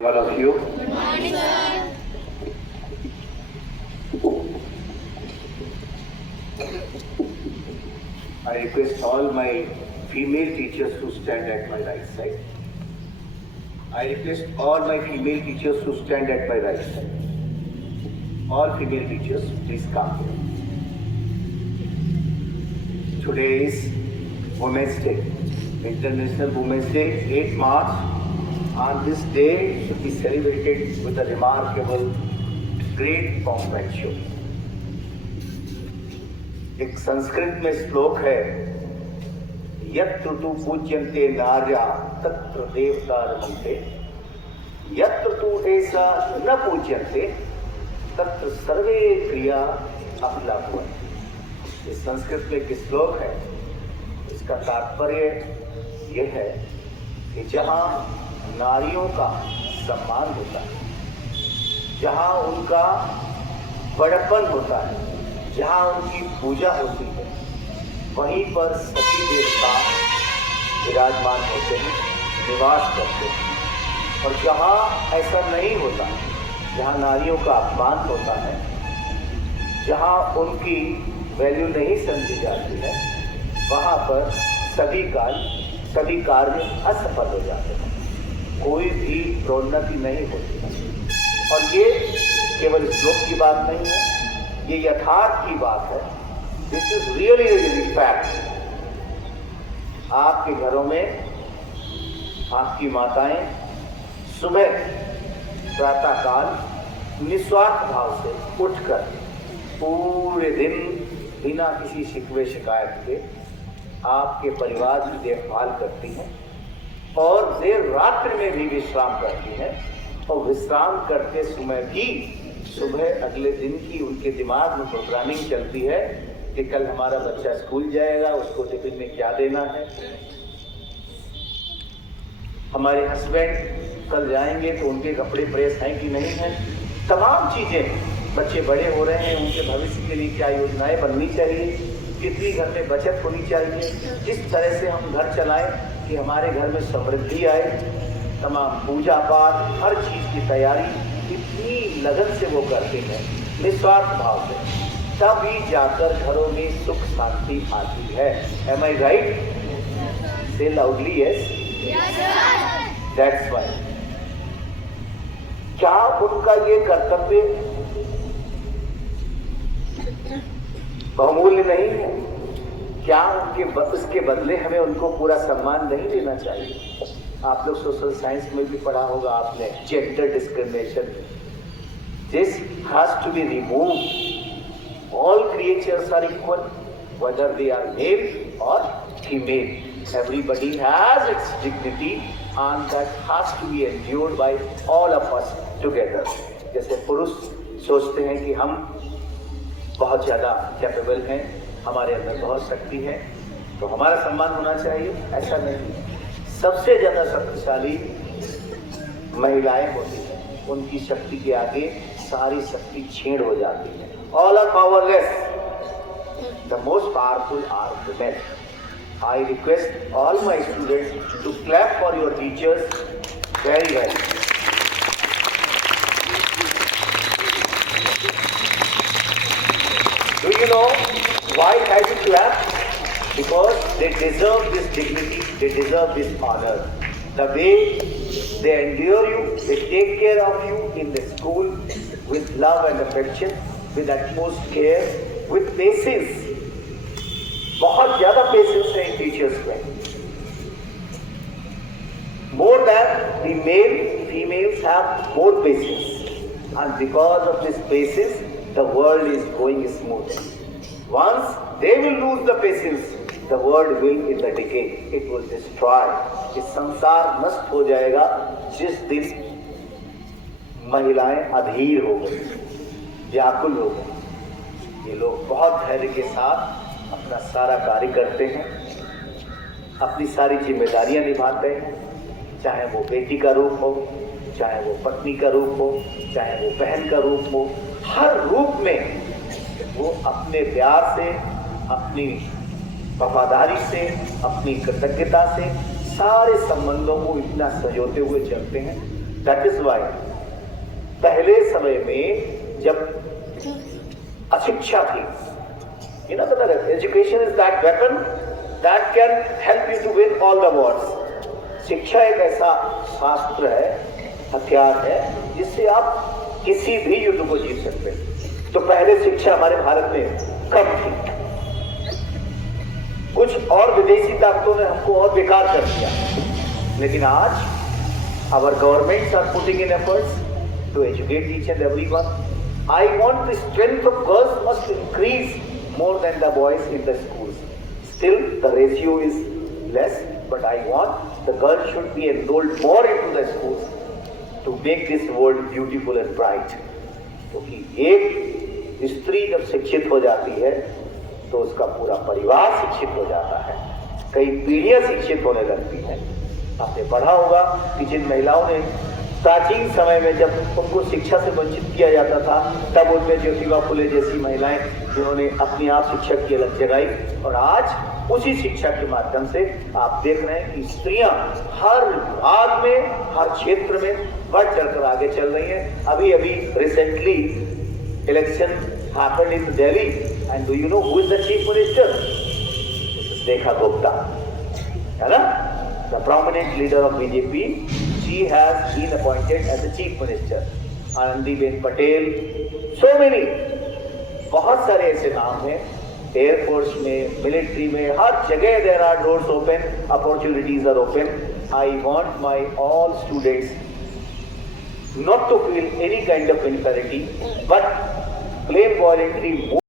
All of you. Good morning, sir. I request all my female teachers to stand at my right side. I request all my female teachers to stand at my right side. All female teachers, please come here. Today is Women's Day, International Women's Day, 8 March. On this day should be celebrated with a remarkable, great pomp and show. एक संस्कृत में श्लोक है, यत्र तु पूज्यन्ते नार्या तत्र देवता रमन्ते, यत्र तु ऐसा न पूज्यन्ते तत्र सर्वे क्रिया अफला भवन्ति। इस संस्कृत में एक श्लोक है, इसका तात्पर्य यह है कि जहाँ नारियों का सम्मान होता है, जहाँ उनका बड़प्पन होता है, जहाँ उनकी पूजा होती है, वहीं पर सभी देवता विराजमान होते हैं, निवास करते हैं। और जहाँ ऐसा नहीं होता, जहाँ नारियों का अपमान होता है, जहाँ उनकी वैल्यू नहीं समझी जाती है, वहाँ पर सभी कार्य असफल हो जाते हैं, कोई भी प्रोन्नति नहीं होती है। और ये केवल श्लोक की बात नहीं है, ये यथार्थ की बात है। This is really fact. आपके घरों में आपकी माताएं सुबह प्रातःकाल निस्वार्थ भाव से उठकर पूरे दिन बिना किसी शिकवे शिकायत के आपके परिवार की देखभाल करती हैं और देर रात्रि में भी विश्राम करती हैं। और विश्राम करते समय भी सुबह अगले दिन की उनके दिमाग में प्रोग्रामिंग चलती है कि कल हमारा बच्चा स्कूल जाएगा, उसको टिफिन में क्या देना है, हमारे हस्बैंड कल जाएंगे तो उनके कपड़े प्रेस हैं कि नहीं हैं, तमाम चीज़ें। बच्चे बड़े हो रहे हैं, उनके भविष्य के लिए क्या योजनाएं बननी चाहिए, कितनी घर में बचत होनी चाहिए, किस तरह से हम घर चलाएं कि हमारे घर में समृद्धि आए। तमाम पूजा पाठ, हर चीज़ की तैयारी इतनी लगन से वो करते हैं, निस्वार्थ भाव से, तभी जाकर घरों में सुख शांति आती है। Am I right? Say loudly yes. Yes, sir. That's why. क्या उनका ये कर्तव्य बहुमूल्य नहीं है? क्या उसके बदले हमें उनको पूरा सम्मान नहीं देना चाहिए? आप लोग सोशल साइंस में भी पढ़ा होगा आपने, gender discrimination. This has to be removed. All creatures are equal, whether they are male or female. Everybody has its dignity and that has to be endured by all of us together. जैसे पुरुष सोचते हैं कि हम बहुत ज़्यादा capable हैं, हमारे अंदर बहुत शक्ति है, तो हमारा सम्मान होना चाहिए, ऐसा नहीं। सबसे ज़्यादा शक्तिशाली महिलाएं होती हैं, उनकी शक्ति के आगे सारी शक्ति छीण हो जाती है। All are powerless. The most powerful are women. I request all my students to clap for your teachers very well. Do you know why I should clap? Because they deserve this dignity, they deserve this honor. The way they endure you, they take care of you in the school with love and affection, with utmost care, with patience. बहुत ज़्यादा patience है इन teachers में। More than the male, females have more patience, and because of this patience, the world is going smooth. Once they will lose the patience, the world will in the decay, it will destroy. इस संसार नष्ट हो जाएगा जिस दिन महिलाएं अधीर हो गई, व्याकुल हो गई। ये लोग बहुत धैर्य के साथ अपना सारा कार्य करते हैं, अपनी सारी जिम्मेदारियां निभाते हैं, चाहे वो बेटी का रूप हो, चाहे वो पत्नी का रूप हो, चाहे वो बहन का रूप हो, हर रूप में वो अपने प्यार से, अपनी वफादारी से, अपनी कृतज्ञता से सारे संबंधों को इतना संजोते हुए चलते हैं दैट इज वाई पहले समय में जब अशिक्षा थी, you know that education is that weapon that can help you to win all the wars. शिक्षा एक ऐसा शास्त्र है, हथियार है, जिससे आप किसी भी युद्ध को जीत सकते हैं। तो पहले शिक्षा हमारे भारत में कम थी, कुछ और विदेशी ताकतों ने हमको और बेकार कर दिया, लेकिन आज our governments are putting in efforts to educate each and everyone. I want the strength of girls must increase more than the boys in the schools. Still, the ratio is less, but I want the girls should be enrolled more into the schools to make this world beautiful and bright. क्योंकि एक स्त्री जब शिक्षित हो जाती है तो उसका पूरा परिवार शिक्षित हो जाता है, कई पीढ़ियां शिक्षित होने लगती हैं। आपने पढ़ा होगा कि जिन महिलाओं ने प्राचीन समय में जब उनको शिक्षा से वंचित किया जाता था, तब उनमें ज्योतिबा फुले जैसी महिलाएं जिन्होंने अपनी आप शिक्षक की अलग जगाई, और आज उसी शिक्षा के माध्यम से आप देख रहे हैं कि स्त्रियां हर विभाग में, हर क्षेत्र में बढ़ चढ़कर आगे चल रही हैं। अभी अभी recently election happened in Delhi, and do you know who is the chief minister? Rekha Gupta, है ना, the prominent leader of BJP. She has been appointed as the chief minister. Anandiben Patel, so many, बहुत सारे ऐसे नाम हैं। एयरफोर्स में, मिलिट्री में, हर जगह there are doors open, opportunities are open. I want my all students not to feel any kind of inferiority, but claim voluntary